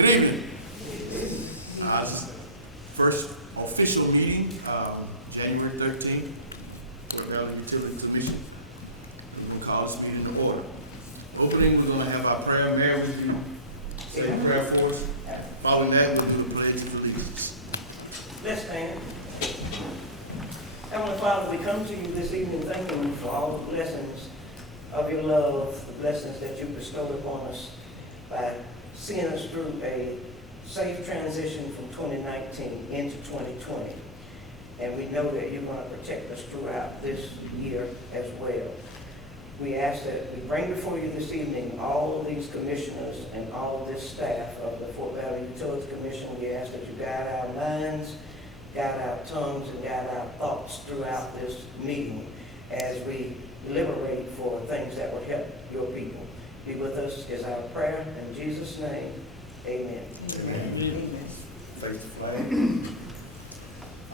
Good evening. First official meeting, January 13th, Fort Valley Utility Commission. We're going to call this meeting to order. Opening, we're going to have our prayer. Mayor, would you say a prayer for us? Following that, we'll do the pledge of allegiance. Let's stand. Heavenly Father, we come to you this evening thanking you for all the blessings of your love, the blessings that you bestowed upon us by seeing us through a safe transition from 2019 into 2020. And we know that you're going to protect us throughout this year as well. We ask that we bring before you this evening all of these commissioners and all of this staff of the Fort Valley Utility Commission. We ask that you guide our minds, guide our tongues, and guide our thoughts throughout this meeting as we deliberate for things that will help your people. Be with us is our prayer. In Jesus' name, amen. Amen. Face the flag.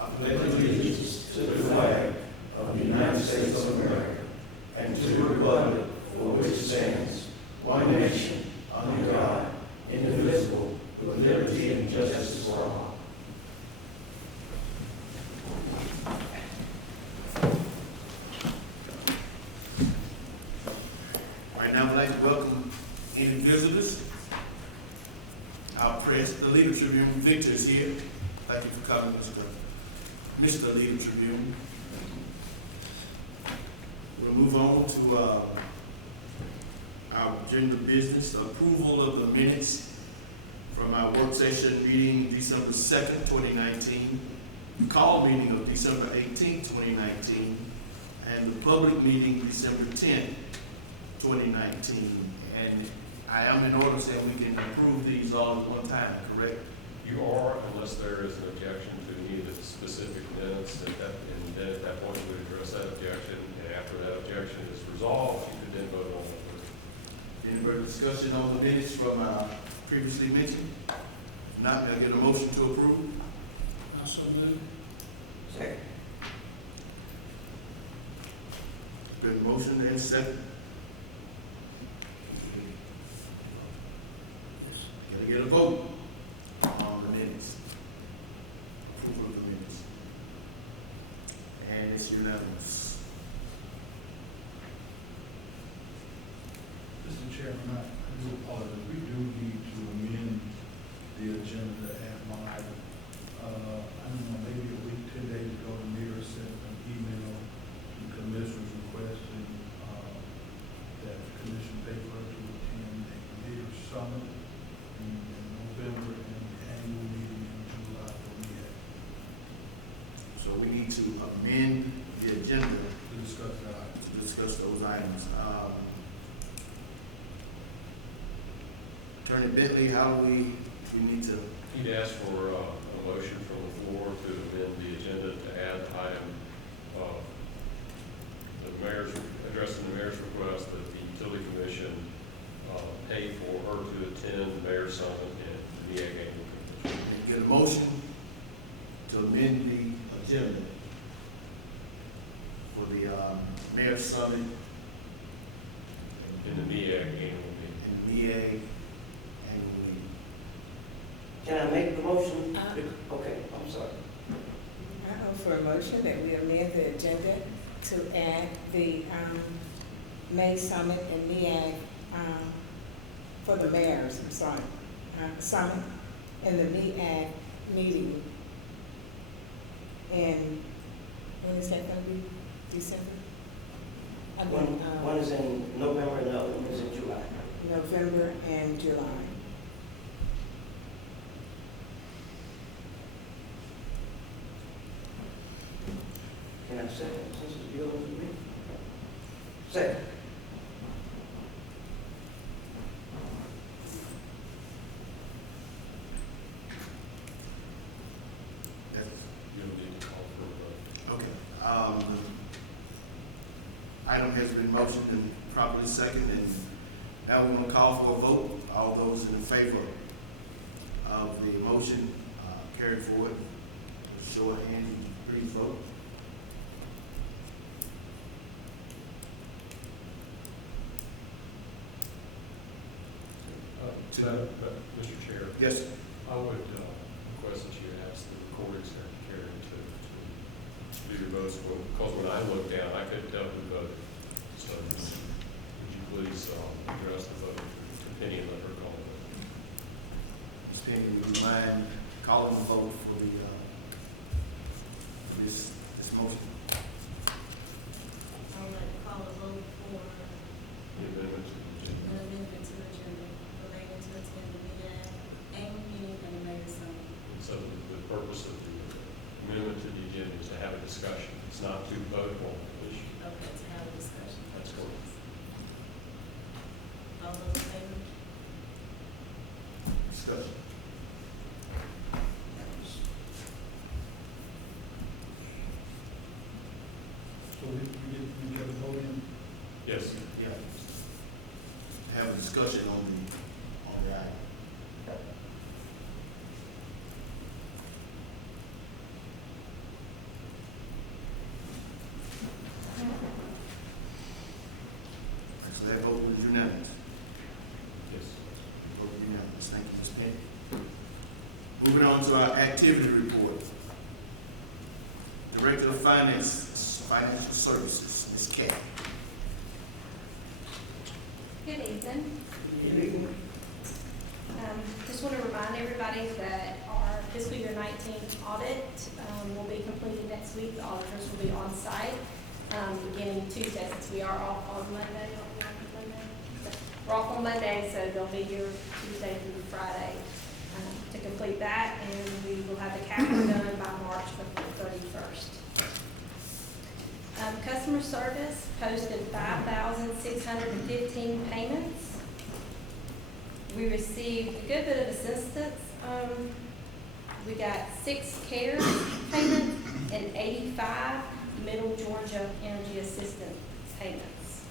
I pledge allegiance to the flag of the United States of America and to the republic for which it stands, one nation, under God, indivisible, with liberty and justice for all. Right now, I'd like to welcome any visitors. Our press, the Leader Tribune, Victor is here. Thank you for coming, Mr. Leader Tribune. We'll move on to our agenda business, approval of the minutes from our work session meeting December 2nd, 2019, the call meeting of December 18th, 2019, and the public meeting December 10th, 2019. And I am in order saying we can approve these all at one time, correct? You are, unless there is an objection to any of the specific minutes, and then at that point we would address that objection, and after that objection is resolved, you could then vote on it. Any further discussion on the minutes from previously mentioned? If not, may I get a motion to approve? Also move. Second. Good motion and second. Can I get a vote on the minutes? Approval of the minutes. And it's unanimous. Mr. Chairman, I do apologize. We do need to amend the agenda to add one item. I don't know, maybe a week, 10 days ago, the mayor sent an email to commissioners requesting that the commission pay for her to attend a mayor summit in November and the annual meeting in July for MEAC So we need to amend the agenda to discuss that. to discuss those items. Attorney Bentley, how do we need to? He'd ask for a motion from the floor to amend the agenda to add item, addressing the mayor's request that the utility commission pay for her to attend the mayor's summit and the MEAC annual convention. Get a motion to amend the agenda for the mayor's summit In the MEAC annual meeting. and the MEA annual meeting. Can I make the motion? Okay, I'm sorry. I hope for a motion that we amend the agenda to add the May Summit and MEAC for the mayors, summit and the MEAC meeting. And when is that going to be? December? One is in November and the other one is in July. November and July. Can I say it since it's dealing with me? Second. You don't need to call for a vote. Okay. The item has been motioned and properly seconded, and now we're going to call for a vote. All those in favor of the motion carried forward, show of hands, please vote. But, Mr. Chair, Yes, sir. I would request that you ask the recording secretary to do your votes, because when I looked down, I couldn't tell who voted. So would you please address the vote to Penny and let her call it? Ms. Penny, would you mind calling the vote for the, this motion? I would like to call a vote for The amendment to the agenda. an amendment to the agenda relating to attend the MEAG annual meeting and the mayor's summit. And so the purpose of the amendment to the agenda is to have a discussion. It's not to vote on the issue. Okay, to have a discussion. That's correct. All those in favor? Discussion. So we get a vote in. Yes. Yeah. Have a discussion on the item. So that vote was unanimous. Yes. Vote unanimous. Thank you, Ms. Penny. Moving on to our activity report. Director of Financial Services, Ms. Cat. Good evening. You Just want to remind everybody that our fiscal year 19 audit will be completed next week. The auditors will be on site beginning Tuesday, since we are off on Monday. We're off on Monday, so they'll be here Tuesday through Friday to complete that, and we will have the capital done by March the 31st. Customer service posted 5,615 payments. We received a good bit of assistance. We got 6 CARES payments and 85 Middle Georgia Energy Assistance payments.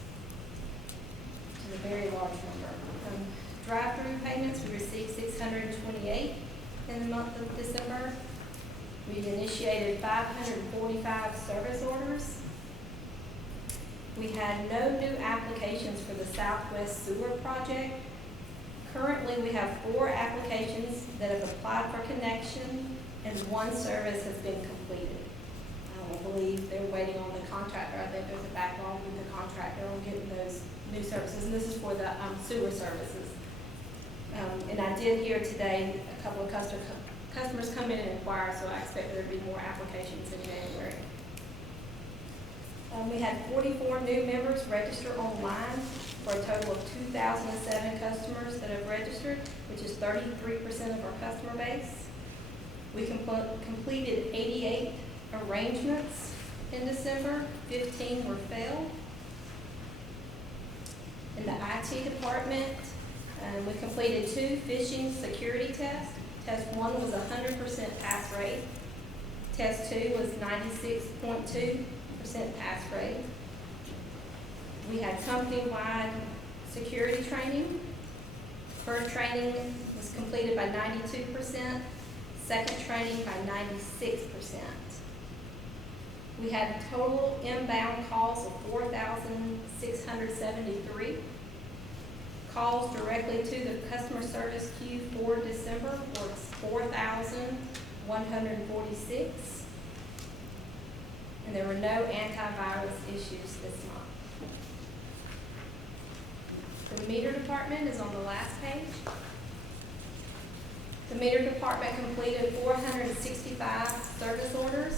Which is a very large number. Drive-through payments, we received 628 in the month of December. We initiated 545 service orders. We had no new applications for the Southwest Sewer Project. Currently, we have 4 applications that have applied for connection, and 1 service has been completed. I believe they're waiting on the contractor. I think there's a backlog with the contractor on getting those new services, and this is for the sewer services. And I did hear today a couple of customers come in and inquire, so I expect there to be more applications in January. We had 44 new members register online for a total of 2,007 customers that have registered, which is 33% of our customer base. We completed 88 arrangements in December, 15 were failed. In the IT department, we completed 2 phishing security tests. Test 1 was 100% pass rate. Test 2 was 96.2% pass rate. We had company-wide security training. First training was completed by 92%, second training by 96%. We had total inbound calls of 4,673. Calls directly to the customer service queue for December was 4,146. And there were no antivirus issues this month. The meter department is on the last page. The meter department completed 465 service orders.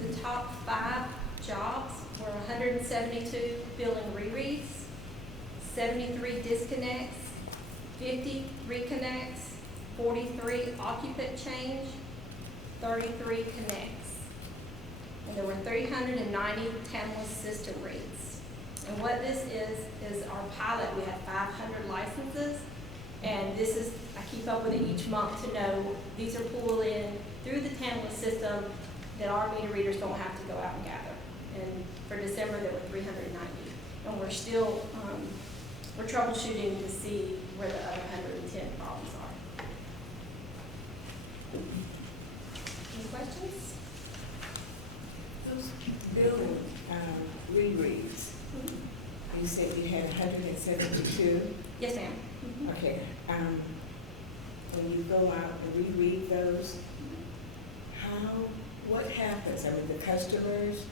The top 5 jobs were 172 billing rereads, 73 disconnects, 50 reconnects, 43 occupant change, 33 connects. And there were 390 Tamla system reads. And what this is our pilot. We had 500 licenses, and this is, I keep up with it each month to know these are pulled in through the Tamla system that our meter readers don't have to go out and gather. And for December, there were 390. And we're still, we're troubleshooting to see where the other 110 problems are. Any questions? Those billing rereads, you said you had 172. Yes, ma'am. Okay, Okay, when you go out and reread those, what happens? I mean, the customers,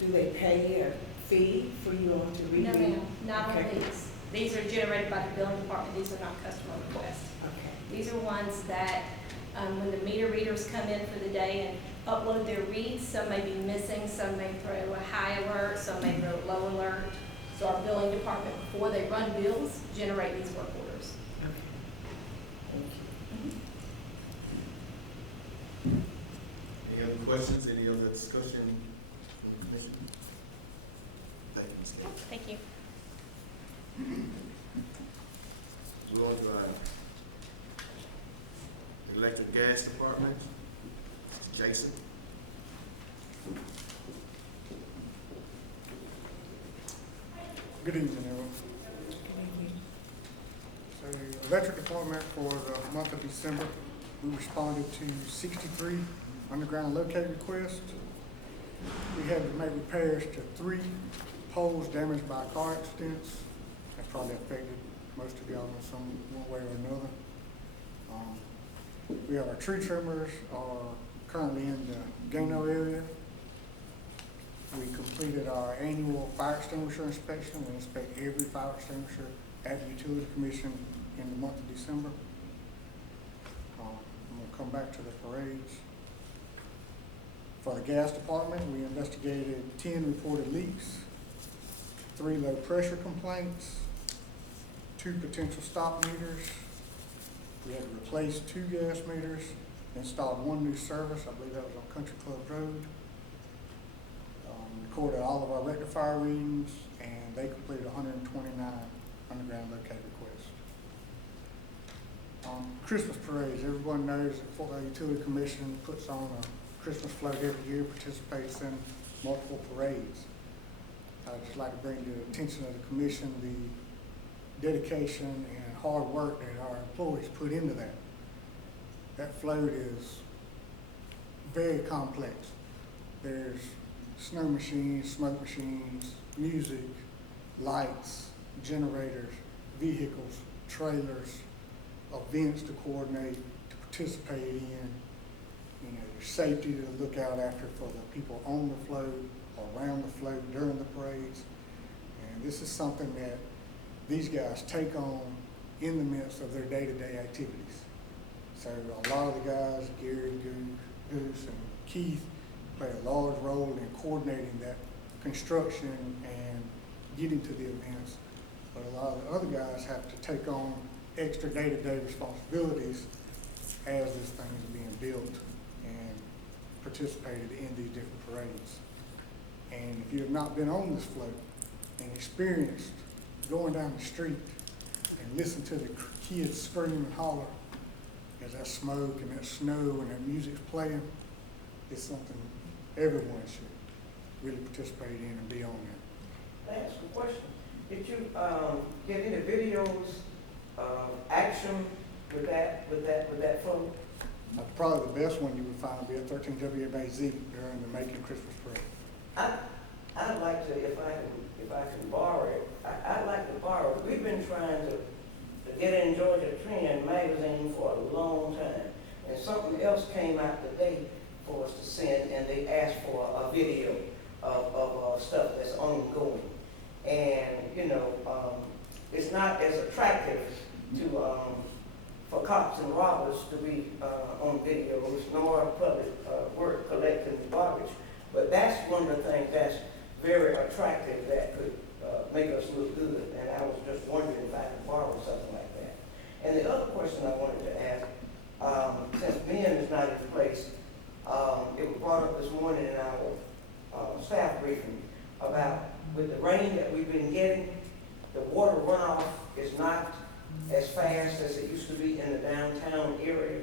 do they pay a fee for you all to reread? No, ma'am, not on Okay. these. These are generated by the billing department, these are not customer requests. Okay, These are ones that, when the meter readers come in for the day and upload their reads, some may be missing, some may throw a high alert, some may throw a low alert. So our billing department, before they run bills, generate these work orders. okay. Thank you. Any other questions, any other discussion from the commission? Thank you, Ms. Kelly. Thank you. We're on to our electric gas department. Mr. Jason. Good evening, everyone. So, electric department for the month of December, we responded to 63 underground locate requests. We had to make repairs to 3 poles damaged by car accidents. That probably affected most of y'all in some one way or another. We have our tree trimmers are currently in the Gano area. We completed our annual fire extinguisher inspection. We inspect every fire extinguisher at the Utility Commission in the month of December. I'm gonna come back to the parades. For the gas department, we investigated 10 reported leaks, 3 low pressure complaints, 2 potential stop meters. We had to replace 2 gas meters, installed 1 new service. I believe that was on Country Club Road. Recorded all of our rectifier readings, and they completed 129 underground locate requests. Christmas parades, everyone knows that Fort Valley Utility Commission puts on a Christmas float every year, participates in multiple parades. I'd just like to bring to the attention of the commission the dedication and hard work that our employees put into that. That float is very complex. There's snow machines, smoke machines, music, lights, generators, vehicles, trailers, events to coordinate, to participate in, your safety to look out after for the people on the float, around the float, during the parades. And this is something that these guys take on in the midst of their day-to-day activities. So a lot of the guys, Gary, Goose, and Keith, play a large role in coordinating that construction and getting to the events. But a lot of the other guys have to take on extra day-to-day responsibilities as this thing is being built and participated in these different parades. And if you have not been on this float and experienced going down the street and listen to the kids scream and holler as that smoke and that snow and that music's playing, it's something everyone should really participate in and be on that. Can I ask a question? Did you, get any videos of action with that float? Probably the best one you would find would be at 13 WMAZ during the Macon Christmas Parade. I'd like to, if I can borrow it, I'd like to borrow it. We've been trying to get in Georgia Trend magazine for a long time. And something else came out today for us to send, and they asked for a video of stuff that's ongoing. And, it's not as attractive to, for cops and robbers to be on videos, nor public work collecting garbage. But that's one of the things that's very attractive that could make us look good. And I was just wondering if I could borrow something like that. And the other question I wanted to ask, since Ben is not in place, it was brought up this morning in our staff briefing about with the rain that we've been getting, the water runoff is not as fast as it used to be in the downtown area.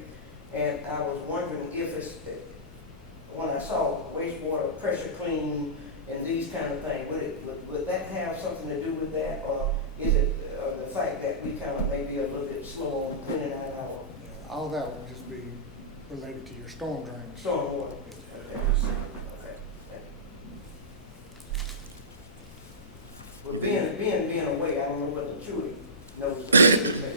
And I was wondering if it's, when I saw wastewater pressure clean and these kind of things, would that have something to do with that? Or is it the fact that we kind of maybe a little bit slow on cleaning out our All that would just be related to your storm drains. stormwater? Okay. Well, being away, I don't know whether Julie knows that.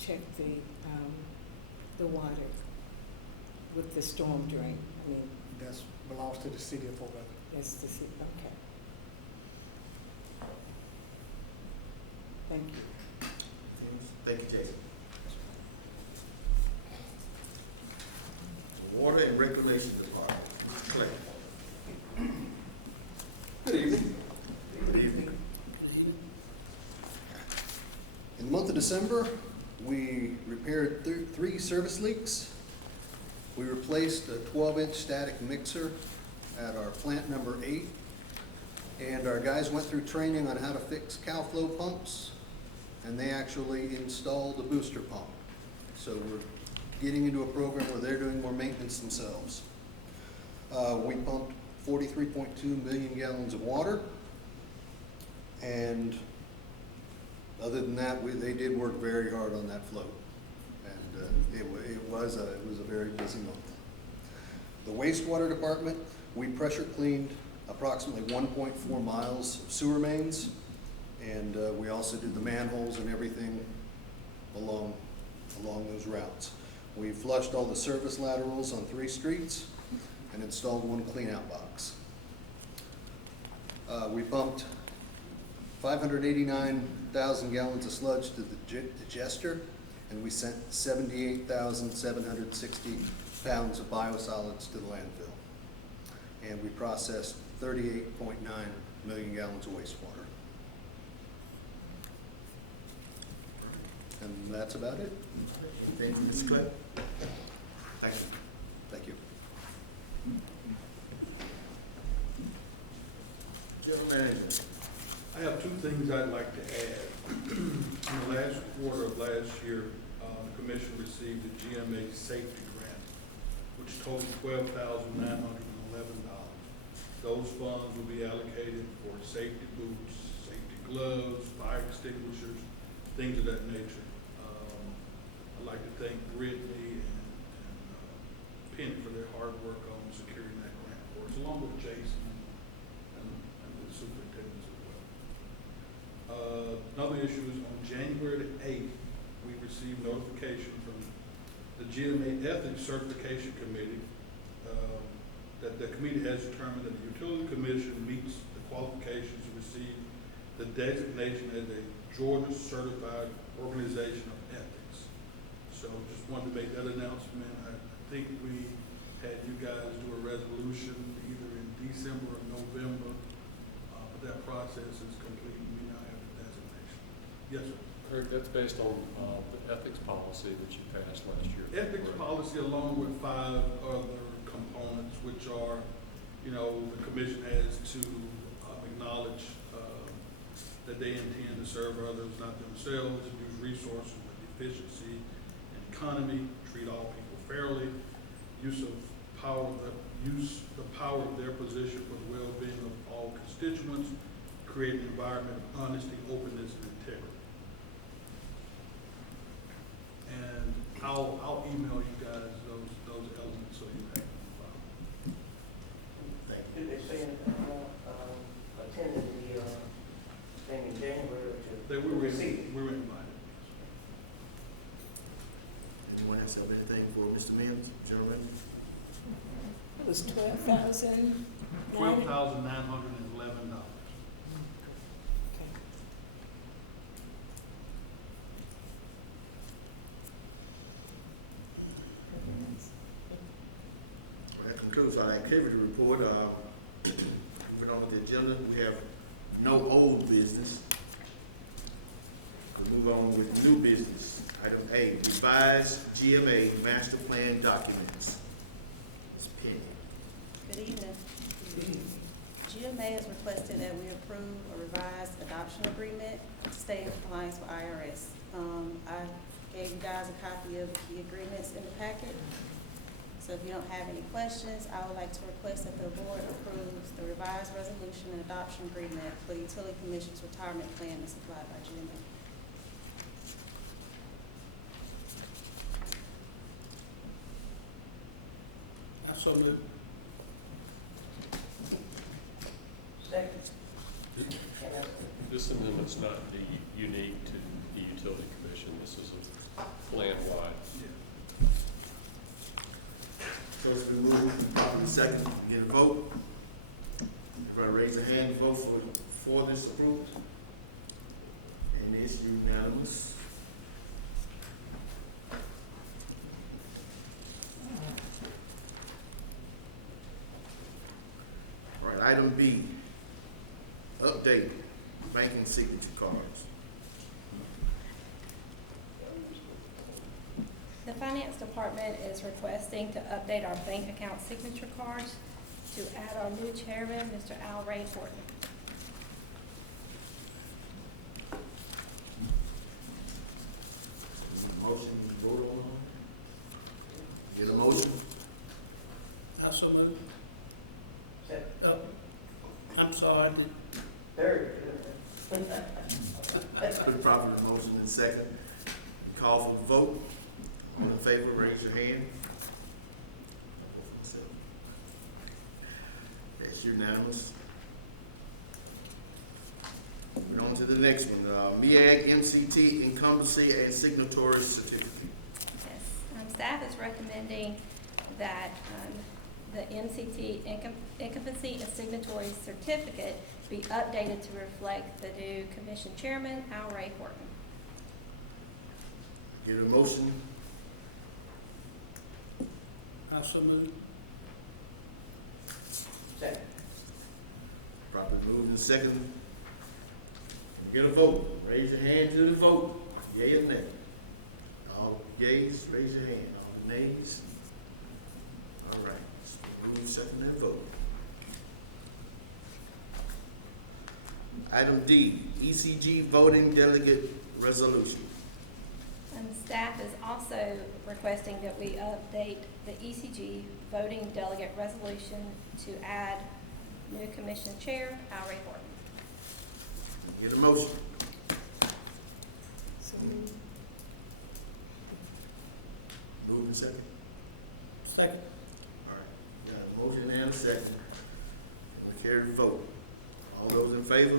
check the water with the storm drain. I mean, That belongs to the city of Fort Leavenworth. that's the, okay. Thank you. Thank you, Jason. Water and Reclamation Department, Mr. Clay. Good evening. Good evening. In the month of December, we repaired three service leaks. We replaced a 12-inch static mixer at our plant number 8. And our guys went through training on how to fix cow flow pumps, and they actually installed a booster pump. So we're getting into a program where they're doing more maintenance themselves. We pumped 43.2 million gallons of water. And other than that, they did work very hard on that float. And it was a very busy month. The wastewater department, we pressure cleaned approximately 1.4 miles of sewer mains. And we also did the manholes and everything along those routes. We flushed all the service laterals on 3 streets and installed 1 cleanout box. We pumped 589,000 gallons of sludge to the digester, and we sent 78,760 pounds of biosolids to the landfill. And we processed 38.9 million gallons of wastewater. And that's about it. Thank you, Mr. Clay. Thank you. Thank you. General Manager. I have 2 things I'd like to add. In the last quarter of last year, the commission received a GMA safety grant, which totaled $12,911. Those funds will be allocated for safety boots, safety gloves, fire extinguishers, things of that nature. I'd like to thank Brittany and Penny for their hard work on securing that grant for us, along with Jason and the superintendents as well. Another issue is on January the 8th, we received notification from the GMA Ethics Certification Committee that the committee has determined that the Utility Commission meets the qualifications to receive the designation as a Georgia Certified Organization of Ethics. So just wanted to make that announcement. I think we had you guys do a resolution either in December or November, but that process is complete and we now have the designation. Yes, sir. Eric, that's based on the ethics policy that you passed last year. Ethics policy along with 5 other components, which are, the commission has to acknowledge that they intend to serve others, not themselves, use resources with efficiency and economy, treat all people fairly, use the power of their position for the well-being of all constituents, create an environment of honesty, openness, and integrity. And I'll email you guys those elements so you have them on file. Thank you. Did they say anything about attending the thing in January They to were receive? we were invited. Anyone else have anything for Mr. Mills, gentlemen? It was 12,000. $12,911. That concludes our activity report. Moving on with the agenda, we have no old business. We'll move on with new business. Item A, revised GMA master plan documents. Ms. Penny. Good evening. GMA has requested that we approve a revised adoption agreement to stay in compliance with IRS. I gave you guys a copy of the agreements in the packet. So if you don't have any questions, I would like to request that the board approves the revised resolution and adoption agreement for the Utility Commission's retirement plan as supplied by GMA. Absolutely. Second. This amendment's not unique to the Utility Commission. This is plant-wide. So it's been moved, properly second, get a vote. Everybody raise a hand, vote for this approval. And it's unanimous. All right, item B, update banking signature cards. The finance department is requesting to update our bank account signature cards to add our new chairman, Mr. Al Ray Horton. Motion to vote on. Get a motion? I so moved. Second. I'm sorry, Third. Put proper motion in second. Call for the vote. All in favor, raise your hand. That's unanimous. We're on to the next one. MEAG MCT incumbency and signatory certificate. Yes, staff is recommending that the MCT incumbency and signatory certificate be updated to reflect the new commission chairman, Al Ray Horton. Get a motion. I so moved. Second. Properly moved and second. Get a vote. Raise your hand to the vote. Yea or nay? All yeas, raise your hand. All nays? All right. Move second and vote. Item D, ECG voting delegate resolution. And staff is also requesting that we update the ECG voting delegate resolution to add new commission chair, Al Ray Horton. Get a motion. So Move and second. Second. All right. Got a motion and a second. We carry the vote. All those in favor,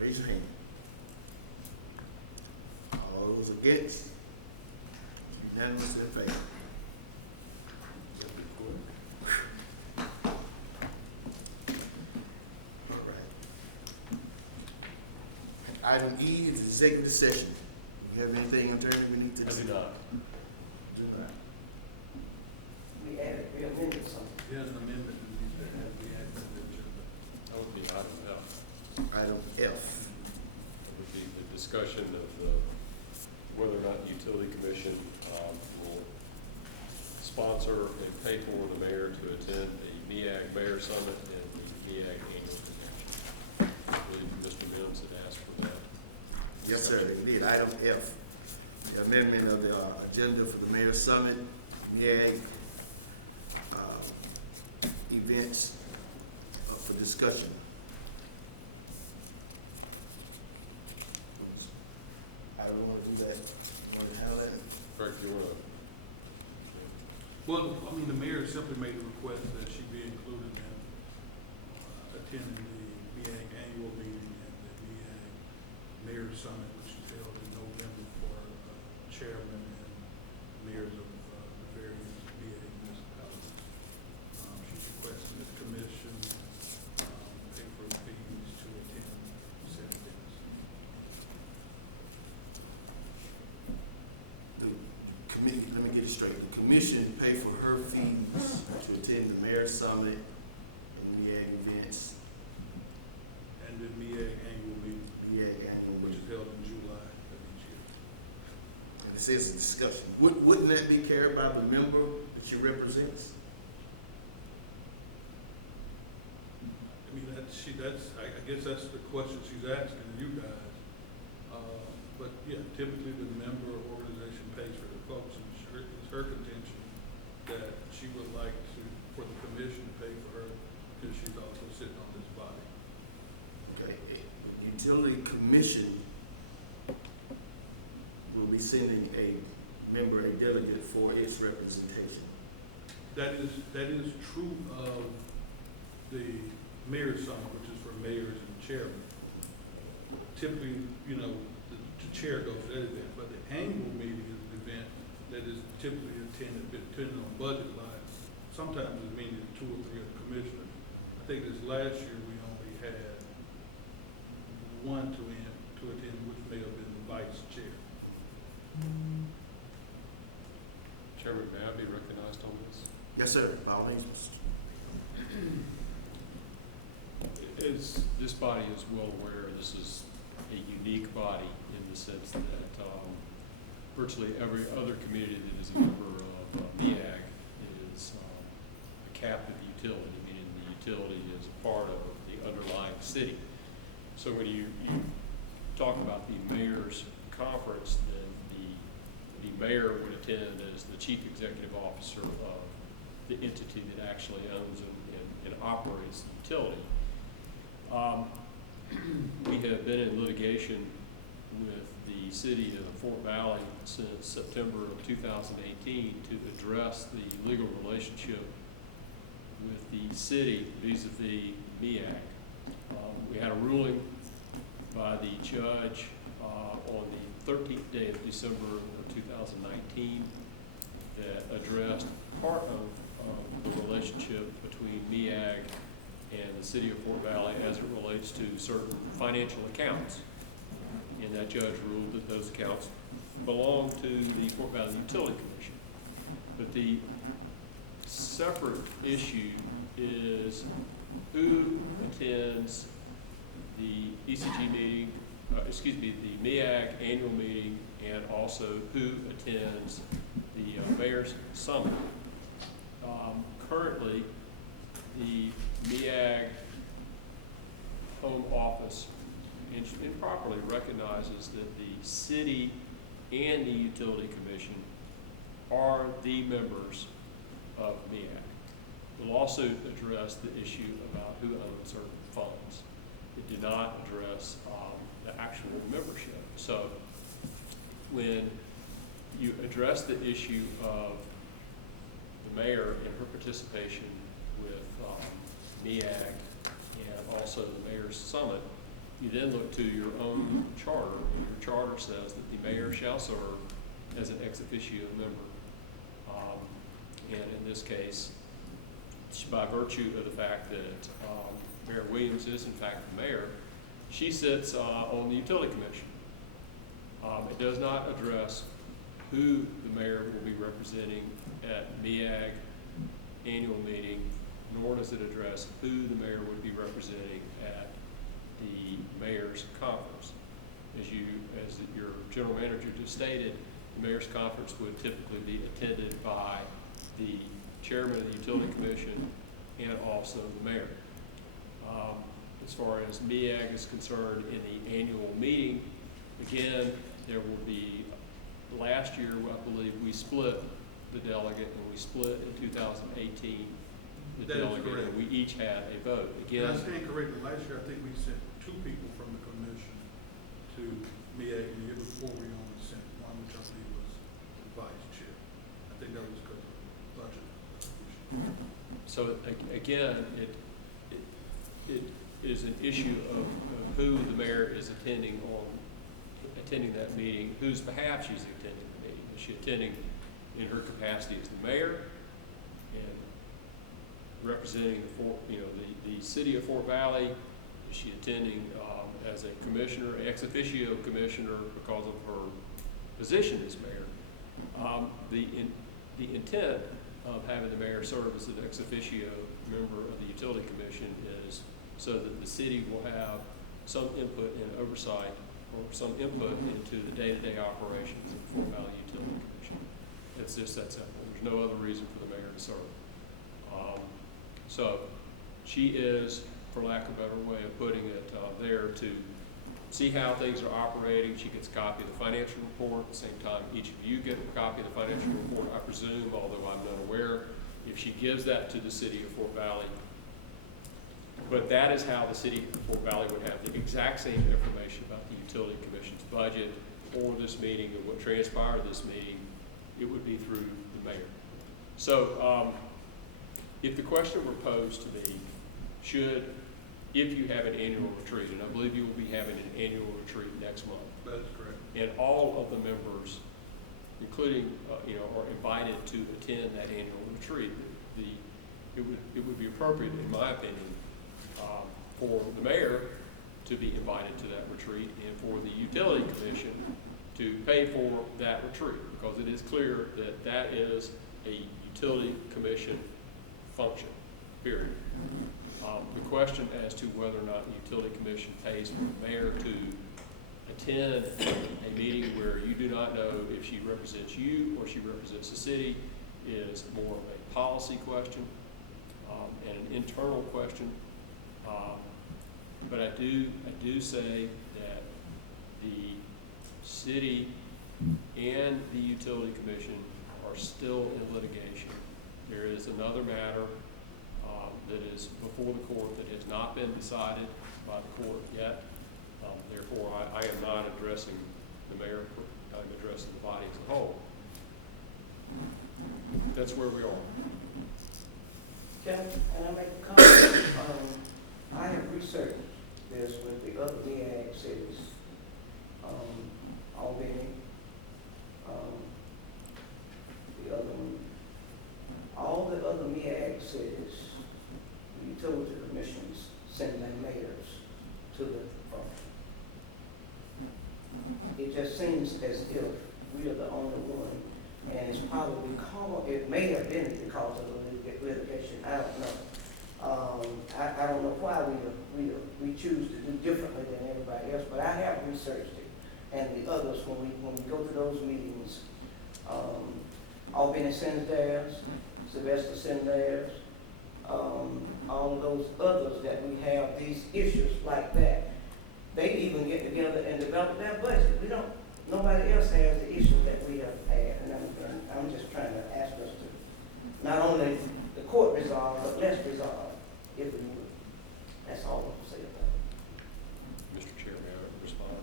raise your hand. All those against, unanimous in favor. All right. Item E is executive session. You have anything, attorney, we need to I do not. do not. We amended something. There's an amendment that needs to have the act on the agenda. That would be item F. Item F. That would be the discussion of whether or not the utility commission will sponsor and pay for the mayor to attend the MEAG Mayor Summit and the MEAG Annual Convention. I believe Mr. Mims had asked for that. Yes, sir, indeed. Item F, the amendment of the agenda for the Mayor's Summit, MEAG, events for discussion. I don't want to do that. Want to have that? Greg, do you want to? Well, I mean, the mayor simply made a request that she be included in attending the MEAG annual meeting and the MEAG Mayor Summit, which is held in November for chairman and mayors of the various MEAG municipalities. She's requesting that the commission pay for fees to attend said events. The committee, let me get it straight. The commission pay for her fees to attend the Mayor's Summit and MEAG events, And the MEAG annual meeting, MEAG annual which is meeting. held in July of each year. And it says discussion. Wouldn't that be carried by the member that she represents? I mean, I guess that's the question she's asking you guys. But yeah, typically the member organization pays for the folks, and it's her contention that she would like for the commission to pay for her, because she's also sitting on this body. Okay, utility commission will be sending a member, a delegate for its representation. That is true of the mayor's summit, which is for mayors and chairmen. typically, you know, the chair goes to that event, but the annual meeting is an event that is typically attended, depending on budget lines. Sometimes it's meaning 2 or 3 of the commissioners. I think this last year, we only had one to attend, which may have been the vice chair. Chairman, may I be recognized on this? Yes, sir, by all means, Mr. As this body is well aware, this is a unique body in the sense that virtually every other community that is a member of MEAG is a captive utility, meaning the utility is part of the underlying city. So when you talk about the mayor's conference, then the mayor would attend as the chief executive officer of the entity that actually owns and operates the utility. We have been in litigation with the city of Fort Valley since September of 2018 to address the legal relationship with the city vis-a-vis MEAG. We had a ruling by the judge on the 13th day of December of 2019 that addressed part of the relationship between MEAG and the city of Fort Valley as it relates to certain financial accounts. And that judge ruled that those accounts belong to the Fort Valley Utility Commission. But the separate issue is who attends the ECG meeting, the MEAG annual meeting, and also who attends the Mayor's Summit. Currently, the MEAG home office improperly recognizes that the city and the utility commission are the members of MEAG. The lawsuit addressed the issue about who owns certain funds. It did not address the actual membership. So when you address the issue of the mayor and her participation with MEAG and also the Mayor's Summit, you then look to your own charter. Your charter says that the mayor shall serve as an ex officio member. And in this case, by virtue of the fact that Mayor Williams is in fact the mayor, she sits on the Utility Commission. It does not address who the mayor will be representing at MEAG annual meeting, nor does it address who the mayor would be representing at the mayor's conference. As your general manager just stated, the mayor's conference would typically be attended by the chairman of the Utility Commission and also the mayor. As far as MEAG is concerned, in the annual meeting, again, there will be, last year, I believe, we split the delegate, and we split in 2018 the That is delegate, correct. and we each had a vote. And I Again, stand corrected, last year, I think we sent 2 people from the commission to MEAG, and the year before, we only sent one, which I believe was the vice chair. I think that was because of budget issues. so again, it is an issue of who the mayor is attending that meeting, whose behalf she's attending the meeting. Is she attending in her capacity as the mayor and representing the city of Fort Valley? Is she attending as a commissioner, ex officio commissioner, because of her position as mayor? The intent of having the mayor serve as an ex officio member of the Utility Commission is so that the city will have some input and oversight or some input into the day-to-day operations of the Fort Valley Utility Commission. It's just that simple. There's no other reason for the mayor to serve. So she is, for lack of a better way of putting it, there to see how things are operating. She gets a copy of the financial report. At the same time, each of you get a copy of the financial report, I presume, although I'm not aware. If she gives that to the city of Fort Valley, but that is how the city of Fort Valley would have the exact same information about the Utility Commission's budget for this meeting and what transpired this meeting. It would be through the mayor. So if the question were posed to me, should if you have an annual retreat, and I believe you will be having an annual retreat next month. That's correct. And all of the members, including, are invited to attend that annual retreat. It would be appropriate, in my opinion, for the mayor to be invited to that retreat and for the utility commission to pay for that retreat, because it is clear that that is a utility commission function, period. The question as to whether or not the utility commission pays for the mayor to attend a meeting where you do not know if she represents you or she represents the city is more of a policy question and an internal question. But I do say that the city and the utility commission are still in litigation. There is another matter that is before the court that has not been decided by the court yet. Therefore, I am not addressing the mayor, I'm addressing the body as a whole. That's where we are. Can I make a comment? I have researched this with the other MEAG cities, Albany, the other one. All the other MEAG cities, the utility commissions send their mayors to the function. It just seems as if we are the only one, and it's probably because, it may have been because of the litigation, I don't know. I don't know why we choose to do differently than everybody else, but I have researched it. And the others, when we go to those meetings, Albany sends theirs, Sylvester sends theirs, all of those others that we have these issues like that, they even get together and develop their budget. Nobody else has the issue that we have had, and I'm just trying to ask us to not only the court resolve, but let's resolve, if we would. That's all I'll say about it. Mr. Chair, may I respond?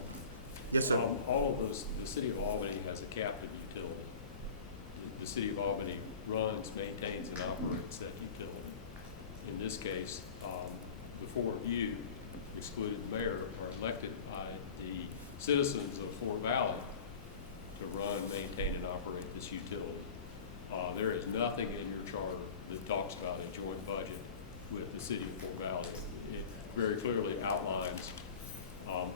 Yes, sir. All of those, the city of Albany has a captive utility. The city of Albany runs, maintains, and operates that utility. In this case, the four of you, excluded the mayor, are elected by the citizens of Fort Valley to run, maintain, and operate this utility. There is nothing in your charter that talks about a joint budget with the city of Fort Valley. It very clearly outlines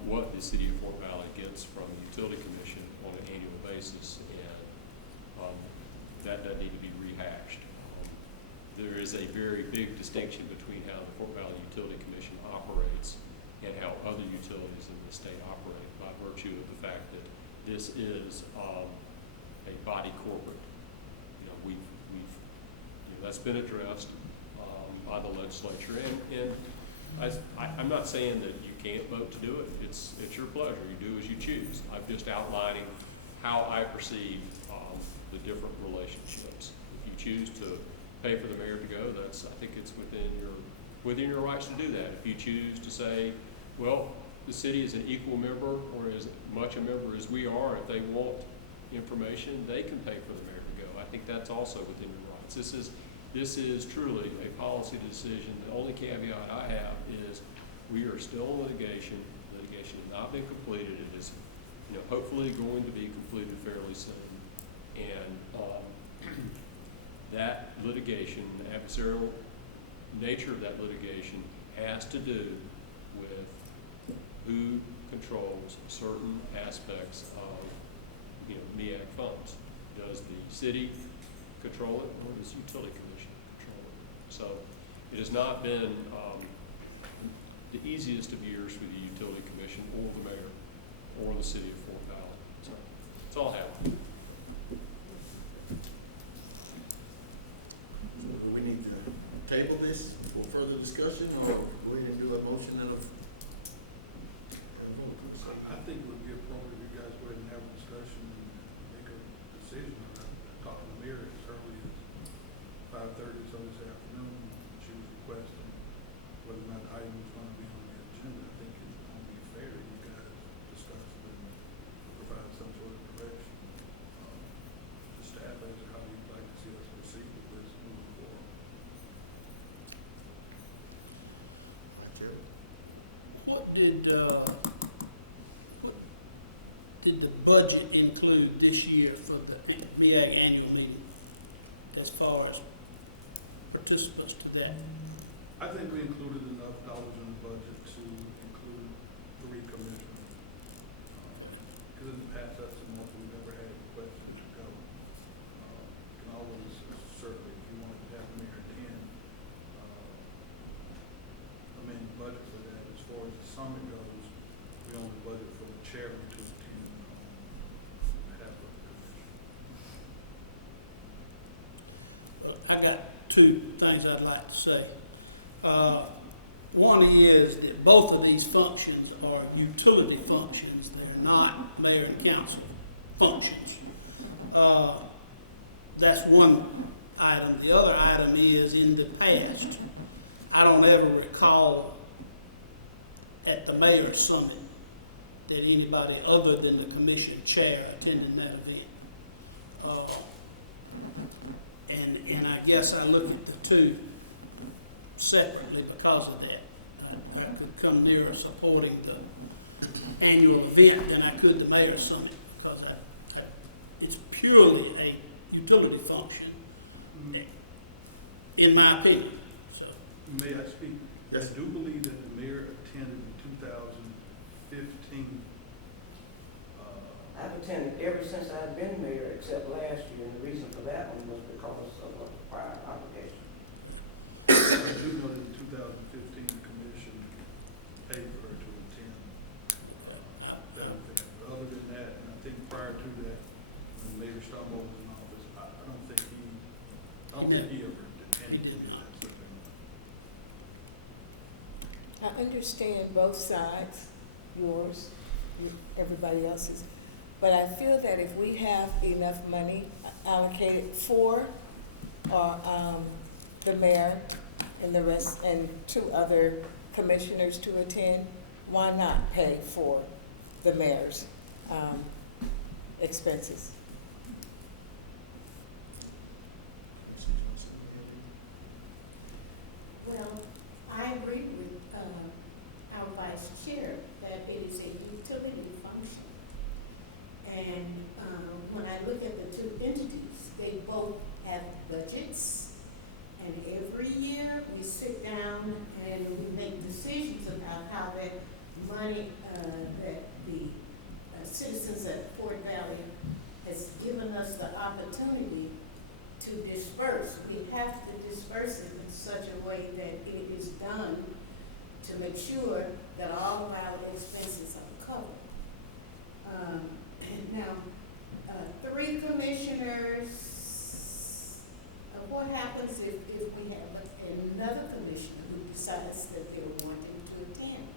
what the city of Fort Valley gets from the utility commission on an annual basis, and that doesn't need to be rehashed. There is a very big distinction between how the Fort Valley Utility Commission operates and how other utilities in the state operate, by virtue of the fact that this is a body corporate. That's been addressed by the legislature, and I'm not saying that you can't vote to do it. It's your pleasure. You do as you choose. I'm just outlining how I perceive the different relationships. If you choose to pay for the mayor to go, I think it's within your rights to do that. If you choose to say, well, the city is an equal member or as much a member as we are, if they want information, they can pay for the mayor to go. I think that's also within your rights. This is truly a policy decision. The only caveat I have is we are still in litigation. Litigation has not been completed. It is, hopefully going to be completed fairly soon. And that litigation, the adversarial nature of that litigation has to do with who controls certain aspects of, MEAG funds. Does the city control it, or does the utility commission control it? So it has not been the easiest of years for the utility commission or the mayor or the city of Fort Valley. So it's all happening. So do we need to table this for further discussion, or go ahead and do a motion and a vote? I think it would be appropriate if you guys go ahead and have a discussion and make a decision. I talked to the mayor as early as 5:30, so this afternoon. She was requesting whether or not the item was going to be on the agenda. I think it's only fair you guys did the budget include this year for the MEAG annual meeting? As far as participants to that? I think we included enough dollars in the budget to include 3 commissioners. Because in the past, that's the most we've ever had requested to go. You can always, certainly, if you wanted to have the mayor attend, amend the budget for that. As far as the summit goes, we only budget for the chairman to attend on behalf of the commission. I got 2 things I'd like to say. One is that both of these functions are utility functions. They're not mayor and council functions. That's one item. The other item is, in the past, I don't ever recall at the mayor's summit that anybody other than the commission chair attended that event. And I guess I look at the 2 separately because of that. I could come nearer supporting the annual event than I could the mayor's summit, because it's purely a utility function, in my opinion. So, May I speak? Yes. I do believe that the mayor attended in 2015. I've attended ever since I've been mayor, except last year, and the reason for that one was because of a prior obligation. I do know that in 2015, the commission paid for her to attend that event. But other than that, and I think prior to that, when Mayor Stumble was in office, I don't think he ever attended. He did not. I understand both sides, yours, everybody else's, but I feel that if we have enough money allocated for the mayor and the rest, and 2 other commissioners to attend, why not pay for the mayor's expenses? Well, I agree with our vice chair that it is a utility function. And when I look at the 2 entities, they both have budgets. And every year we sit down and we make decisions about how that money that the citizens at Fort Valley has given us the opportunity to disperse. We have to disperse it in such a way that it is done to make sure that all of our expenses are covered. Now, 3 commissioners, what happens if we have another commissioner who decides that they're wanting to attend?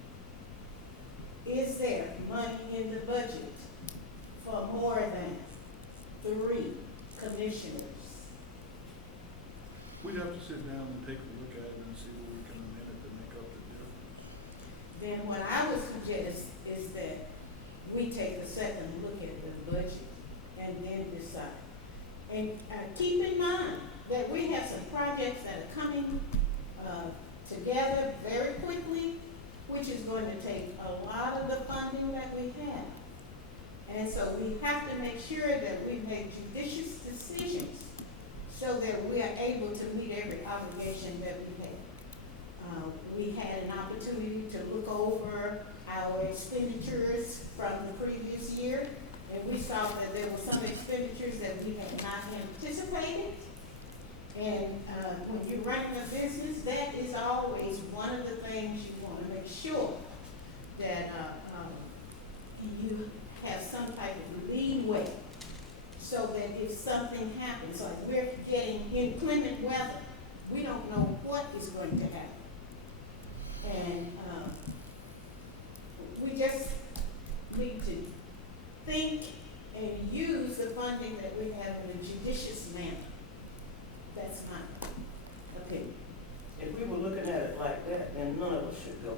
Is there money in the budget for more than 3 commissioners? We'd have to sit down and take a look at it and see what we can amend it to make up the difference. Then what I would suggest is that we take a second look at the budget and then decide. And keep in mind that we have some projects that are coming together very quickly, which is going to take a lot of the funding that we have. And so we have to make sure that we make judicious decisions so that we are able to meet every obligation that we have. We had an opportunity to look over our expenditures from the previous year, and we saw that there were some expenditures that we had not anticipated. And when you're running a business, that is always one of the things you want to make sure that you have some type of leeway, so that if something happens, like we're getting inclement weather, we don't know what is going to happen. And we just need to think and use the funding that we have in a judicious manner. That's my opinion. If we were looking at it like that, then none of us should go.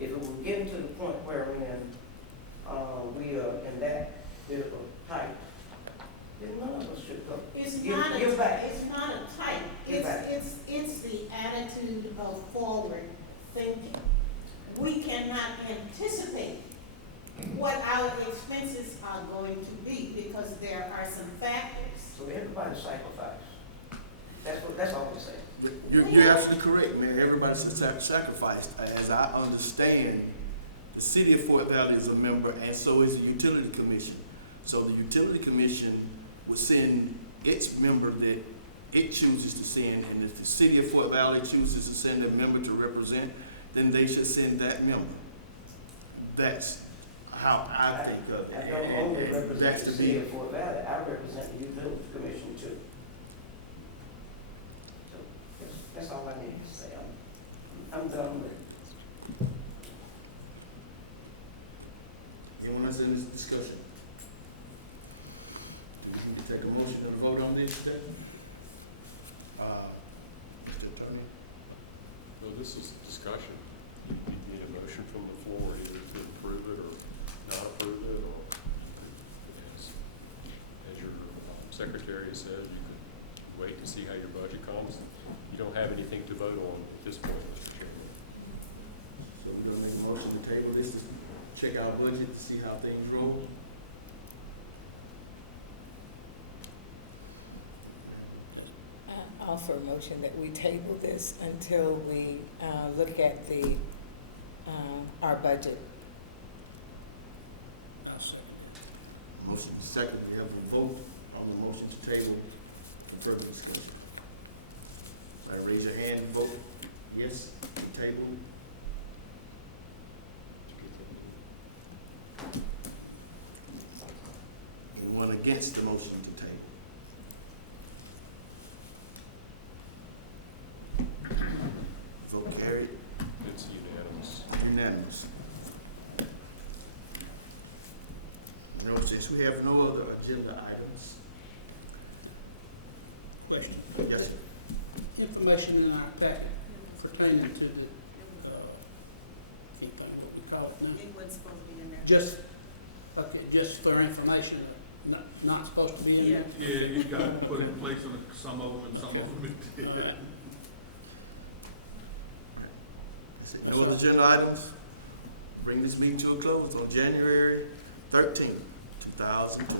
If it were getting to the point where we are in that bit of a tight, then none of us should go. It's Give not a back. type. Give back. It's the attitude of forward thinking. We cannot anticipate what our expenses are going to be, because there are some factors. So everybody sacrifice. That's all we say. You're absolutely correct, man. Everybody's sacrificed. As I understand, the city of Fort Valley is a member, and so is the utility commission. So the utility commission will send its member that it chooses to send, and if the city of Fort Valley chooses to send a member to represent, then they should send that member. That's how I think of it. I don't only represent That's the the city deal. of Fort Valley, I represent the utility commission too. So that's all I need to say. I'm done with it. Anyone else in this discussion? Do we need to take a motion and vote on this then? Mr. Attorney? Well, this is discussion. You need a motion from the floor either to approve it or not approve it, or as your secretary said, you could wait to see how your budget comes. You don't have anything to vote on at this point, Mr. Chairman. So we're gonna make a motion to table this, to check our budget, to see how things roll. I offer a motion that we table this until we, look at the, our budget. I'll say. Motion second, we have a vote on the motion to table for further discussion. All right, raise your hand, vote yes, to table. Anyone against the motion to table? Vote carried, It's unanimous. unanimous. No, since we have no other agenda items. Question. Yes, sir. Information in our packet pertaining to the, can't think what we call it now. It wasn't supposed to be in there. Just, okay, just for information, not supposed to be in there? Yeah, you got put in place on some of them and some of them it All did. right. No other agenda items? Bring this meeting to a close on January 13th, 2020.